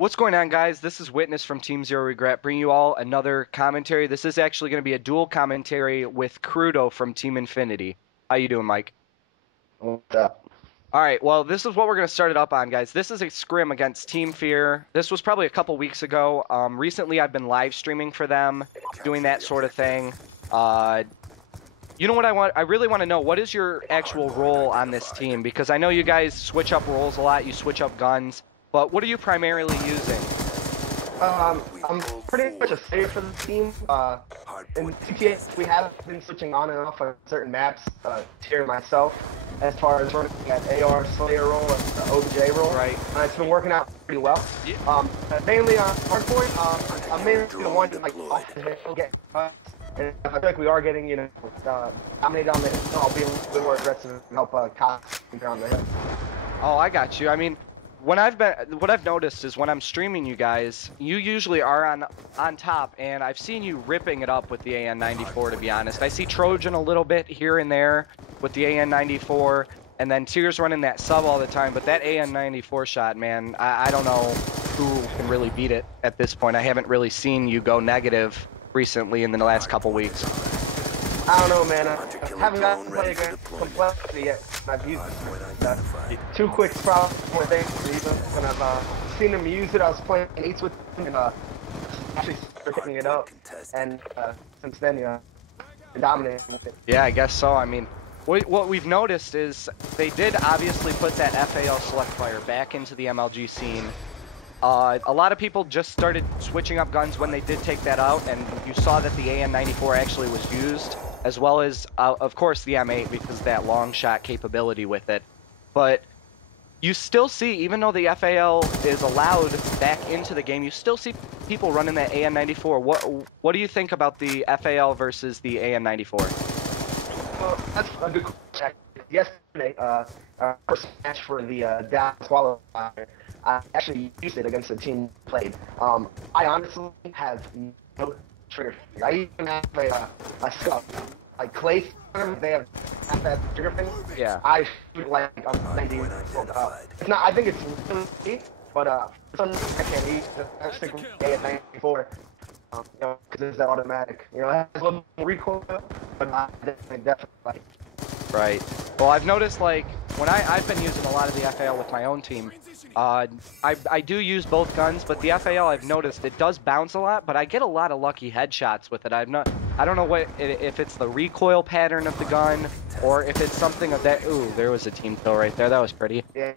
What's going on, guys? This is Witness from Team Zero Regret, bringing you all another commentary. This is actually going to be a dual commentary with Cruudo from Team Infinity. How you doing, Mike? What's up? All right, well, this is what we're going to start it up on, guys. This is a scrim against Team Fear. This was probably a couple weeks ago. Recently, I've been live streaming for them, doing that sort of thing. You know what I want? I really want to know, what is your actual role on this team? Because I know you guys switch up roles a lot. You switch up guns. But what are you primarily using? I'm pretty much a saver for the team. In GTA, we have been switching on and off on certain maps, Tier myself, as far as running that AR Slayer role and the OBJ role. Right. It's been working out pretty well. Yeah. Mainly on hardpoint, I'm mainly the one to like off the hill, get cuts. And I feel like we are getting, dominated on the hill. I'll be a little bit more aggressive and help cops on the hill. Oh, I got you. I mean, what I've noticed is when I'm streaming you guys, you usually are on top, and I've seen you ripping it up with the AN-94, to be honest. I see Trojan a little bit here and there with the AN-94, and then Tears running that sub all the time, but that AN-94 shot, man, I don't know who can really beat it at this point. I haven't really seen you go negative recently in the last couple weeks. I don't know, man. I haven't gotten to play against Complexity yet. I've used two quick probably more things even when I've seen him use it. I was playing eights with him and actually started picking it up, and since then, dominating with it. Yeah, I guess so. I mean, what we've noticed is they did obviously put that FAL select fire back into the MLG scene. A lot of people just started switching up guns when they did take that out, and you saw that the AN-94 actually was used, as well as, of course, the M8, because of that long shot capability with it. But you still see, even though the FAL is allowed back into the game, you still see people running that AN-94. What do you think about the FAL versus the AN-94? Well, that's a good question. Yesterday, our first match for the Dallas qualifier, I actually used it against the team we played. I honestly have no trigger. I even have a scuff. Like Clay, they have that trigger thing. Yeah. I shoot like I'm 90. It's not. I think it's really neat, but for some reason I can't use it. I just think at 94. Because it's that automatic. It has a little recoil, but not definitely. Right. Well, I've noticed, like, when I've been using a lot of the FAL with my own team, I do use both guns, but the FAL, I've noticed, it does bounce a lot, but I get a lot of lucky headshots with it. I don't know if it's the recoil pattern of the gun, or if it's something of that. Ooh, there was a team kill right there. That was pretty. Yeah.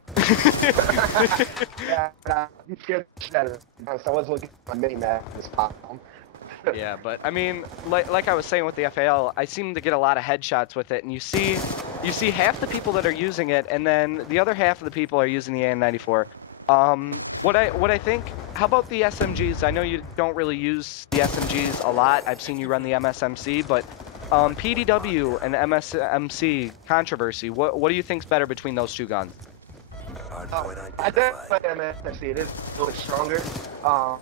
Yeah, you scared the shit out of me. So I was looking at my mini-map this problem. Yeah, but I mean, like I was saying with the FAL, I seem to get a lot of headshots with it, and you see half the people that are using it, and then the other half of the people are using the AN-94. What I think, how about the SMGs? I know you don't really use the SMGs a lot. I've seen you run the MSMC, but PDW and MSMC controversy. What do you think's better between those two guns? I definitely play MSMC. It is a little bit stronger. I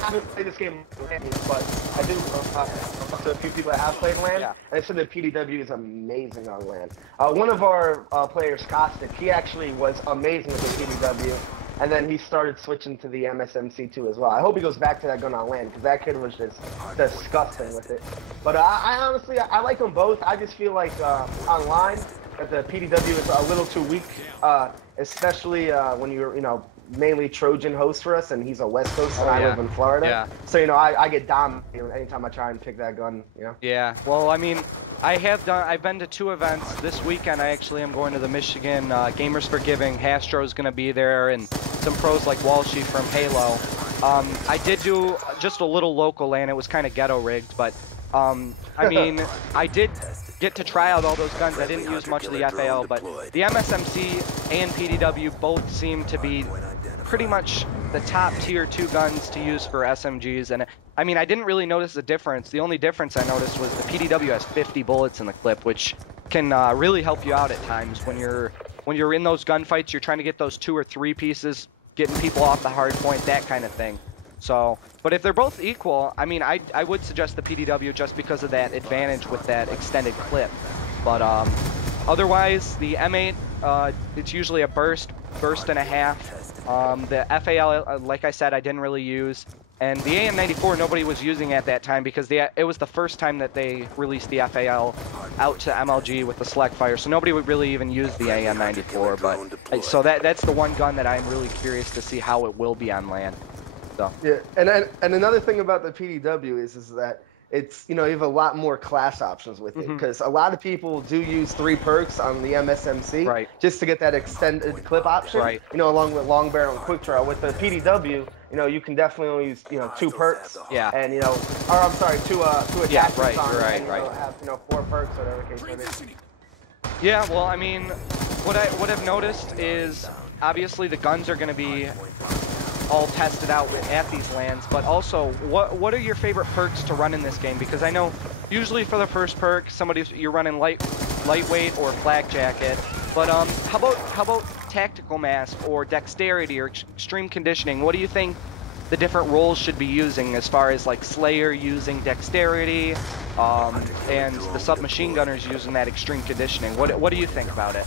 haven't played this game LAN, but I do talk to a few people that have played LAN, and they said that PDW is amazing on LAN. One of our players, Caustic, he actually was amazing with the PDW, and then he started switching to the MSMC too as well. I hope he goes back to that gun on LAN, because that kid was just disgusting with it. But I honestly, I like them both. I just feel like online, that the PDW is a little too weak, especially when you're, mainly Trojan host for us, and he's a West Coast, and I live in Florida. Yeah. So, I get dominated anytime I try and pick that gun, Yeah. Well, I mean, I've been to 2 events. This weekend, I actually am going to the Michigan Gamers for Giving. Hastro's going to be there, and some pros like Walshy from Halo. I did do just a little local LAN. It was kind of ghetto rigged, but I mean, I did get to try out all those guns. I didn't use much of the FAL, but the MSMC and PDW both seem to be pretty much the top tier 2 guns to use for SMGs. And I mean, I didn't really notice the difference. The only difference I noticed was the PDW has 50 bullets in the clip, which can really help you out at times when you're in those gunfights. You're trying to get those 2 or 3 pieces, getting people off the hard point, that kind of thing. So, but if they're both equal, I mean, I would suggest the PDW just because of that advantage with that extended clip. But otherwise, the M8, it's usually a burst and a half. The FAL, like I said, I didn't really use. And the AM94, nobody was using at that time because it was the first time that they released the FAL out to MLG with the select fire. So nobody would really even use the AM94. But so that's the one gun that I'm really curious to see how it will be on LAN. So. Yeah, and another thing about the PDW is that it's, you have a lot more class options with it, because a lot of people do use 3 perks on the MSMC just to get that extended clip option, along with long barrel and quick draw. With the PDW, you can definitely only use 2 perks, and or I'm sorry, 2 attachments on, and have 4 perks or whatever case it is. Yeah, well, I mean, what I've noticed is obviously the guns are going to be all tested out at these LANs, but also what are your favorite perks to run in this game? Because I know usually for the first perk you're running lightweight or flak jacket, but how about tactical mask or dexterity or extreme conditioning? What do you think the different roles should be using, as far as like Slayer using dexterity and the submachine gunners using that extreme conditioning? What do you think about it?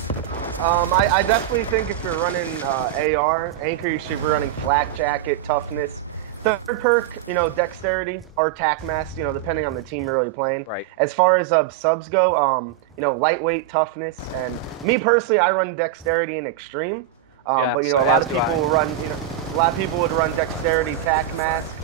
I definitely think if you're running AR, Anchor, you should be running flak jacket, toughness. Third perk, dexterity or tac mask, depending on the team you're really playing. Right. As far as subs go, lightweight, toughness, and me personally, I run dexterity and extreme. But a lot of people will run, a lot of people would run dexterity, tac mask.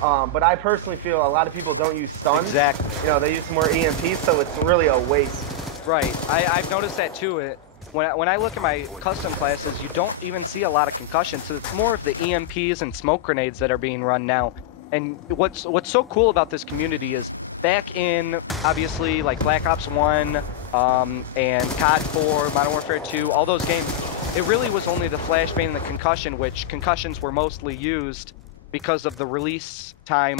But I personally feel a lot of people don't use stun. Exactly. They use more EMP, so it's really a waste. Right. I've noticed that too. When I look at my custom classes, you don't even see a lot of concussions, so it's more of the EMPs and smoke grenades that are being run now. And what's so cool about this community is back in, obviously, like Black Ops 1 and COD 4, Modern Warfare 2, all those games, it really was only the flashbang and the concussion, which concussions were mostly used because of the release time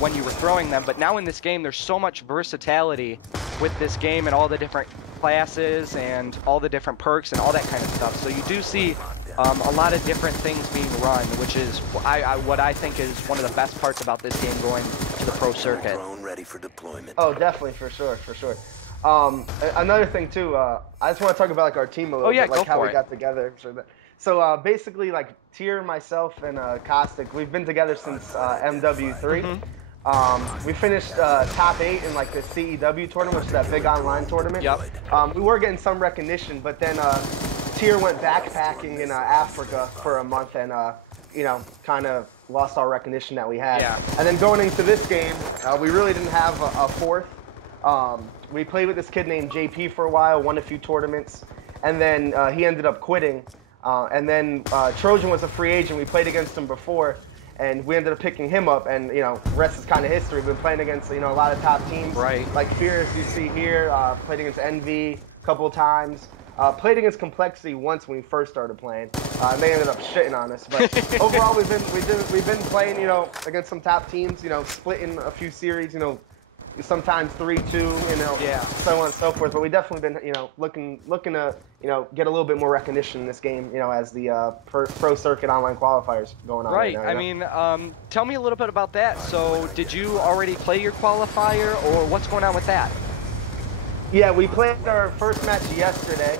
when you were throwing them. But now in this game, there's so much versatility with this game and all the different classes and all the different perks and all that kind of stuff. So you do see a lot of different things being run, which is what I think is one of the best parts about this game going to the pro circuit. Ready for deployment. Oh, definitely, for sure. Another thing too, I just want to talk about like our team a little bit, like how we got together. So basically, like Tier, myself, and Caustic, we've been together since MW3. We finished top 8 in like the CEW tournament, which is that big online tournament. Yep. We were getting some recognition, but then Tier went backpacking in Africa for a month, and kind of lost our recognition that we had. Yeah. And then going into this game, we really didn't have a fourth. We played with this kid named JP for a while, won a few tournaments, and then he ended up quitting. And then Trojan was a free agent. We played against him before, and we ended up picking him up. And rest is kind of history. We've been playing against a lot of top teams, like Fear, as you see here. Played against Envy a couple of times. Played against Complexity once when we first started playing. And they ended up shitting on us. But overall, we've been playing against some top teams. Splitting a few series. Sometimes 3-2, so on and so forth. But we definitely been, looking to, get a little bit more recognition in this game, as the pro circuit online qualifiers going on right now. I mean, tell me a little bit about that. So, did you already play your qualifier, or what's going on with that? Yeah, we played our first match yesterday.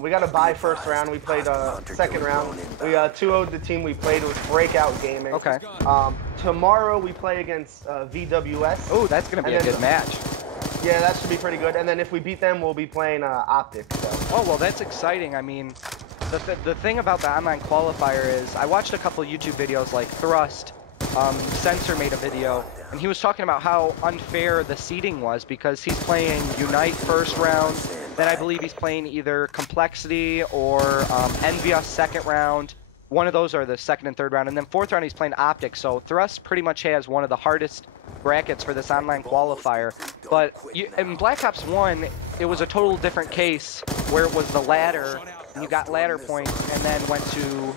We got a bye first round. We played second round. We 2-0'd the team we played. It was Breakout Gaming. Okay. Tomorrow we play against VWS. Oh, that's going to be a good match. Yeah, that should be pretty good. And then if we beat them, we'll be playing Optic. So. Oh, well, that's exciting. I mean, the thing about the online qualifier is I watched a couple YouTube videos like Thrust. Sensor made a video, and he was talking about how unfair the seeding was because he's playing Unite first round, then I believe he's playing either Complexity or Envious second round. One of those are the second and third round, and then fourth round he's playing Optic. So Thrust pretty much has one of the hardest brackets for this online qualifier. But in Black Ops 1, it was a total different case where it was the ladder, and you got ladder points, and then went to...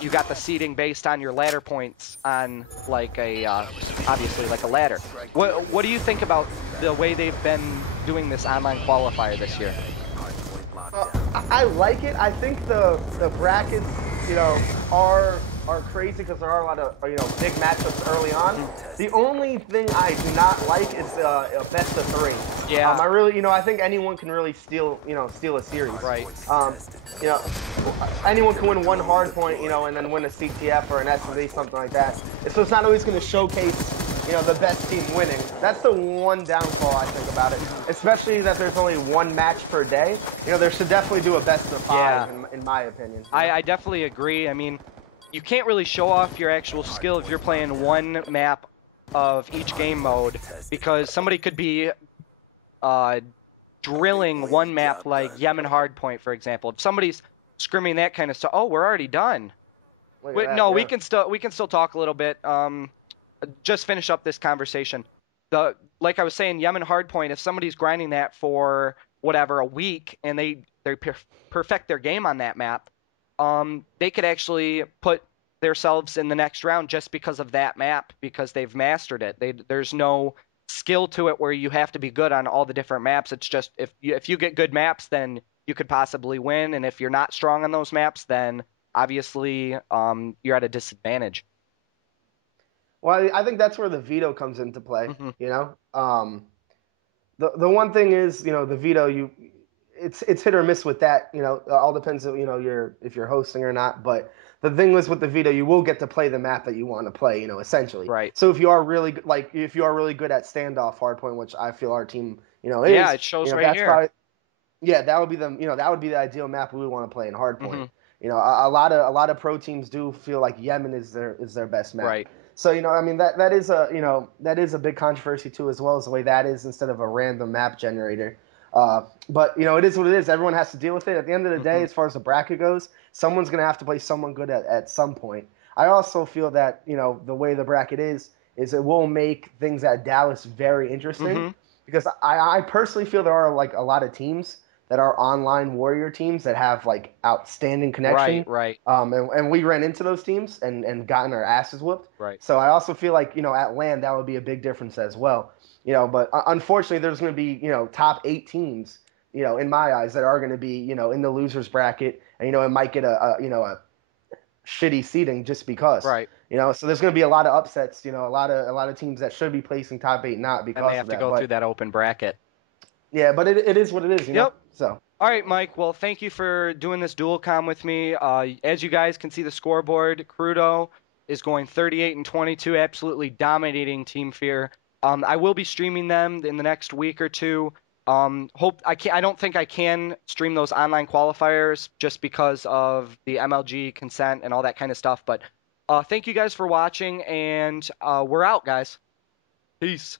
You got the seeding based on your ladder points on like obviously like a ladder. What do you think about the way they've been doing this online qualifier this year? I like it. I think the brackets, are are crazy because there are a lot of big matchups early on. The only thing I do not like is a best of 3. Yeah. I really, I think anyone can really steal a series. Right. You know, anyone can win one hard point, and then win a CTF or an SSA, something like that. So it's not always going to showcase, the best team winning. That's the one downfall I think about it. Especially that there's only one match per day. There should definitely do a best of 5, in my opinion. I definitely agree. I mean, you can't really show off your actual skill if you're playing one map of each game mode, because somebody could be drilling one map like Yemen Hardpoint, for example. If somebody's screaming that kind of stuff, oh, we're already done. We can still talk a little bit. Just finish up this conversation. Like I was saying, Yemen Hardpoint, if somebody's grinding that for whatever, a week, and they perfect their game on that map, they could actually put themselves in the next round just because of that map, because they've mastered it. There's no skill to it where you have to be good on all the different maps. It's just if you get good maps, then you could possibly win, and if you're not strong on those maps, then obviously you're at a disadvantage. Well, I think that's where the veto comes into play. Mm-hmm. The one thing is, the veto, it's hit or miss with that. It all depends, if you're hosting or not. But the thing was with the veto, you will get to play the map that you want to play. Essentially. Right. So if you are really good at standoff hardpoint, which I feel our team, is. Yeah, it shows right that's here. Probably, yeah, that would be the ideal map we would want to play in hardpoint. Mm-hmm. A lot of pro teams do feel like Yemen is their best map. Right. So I mean that is a big controversy too, as well as the way that is instead of a random map generator. But it is what it is. Everyone has to deal with it. At the end of the day, as far as the bracket goes, someone's gonna have to play someone good at some point. I also feel that the way the bracket is it will make things at Dallas very interesting, because I personally feel there are like a lot of teams that are online warrior teams that have like outstanding connection. Right. And we ran into those teams and gotten our asses whooped. Right. So I also feel like, at LAN, that would be a big difference as well. But unfortunately there's going to be, top 8 teams, in my eyes that are going to be, in the losers bracket, and, it might get a shitty seeding just because. Right. So there's going to be a lot of upsets, a lot of teams that should be placing top 8 not because and they have to go through that open bracket. Yeah, but it is what it is, Yep. So. All right, Mike. Well, thank you for doing this dual com with me. As you guys can see the scoreboard, Cruudo is going 38-22, absolutely dominating Team Fear. I will be streaming them in the next week or two. I don't think I can stream those online qualifiers just because of the MLG consent and all that kind of stuff. But thank you guys for watching, and we're out, guys. Peace.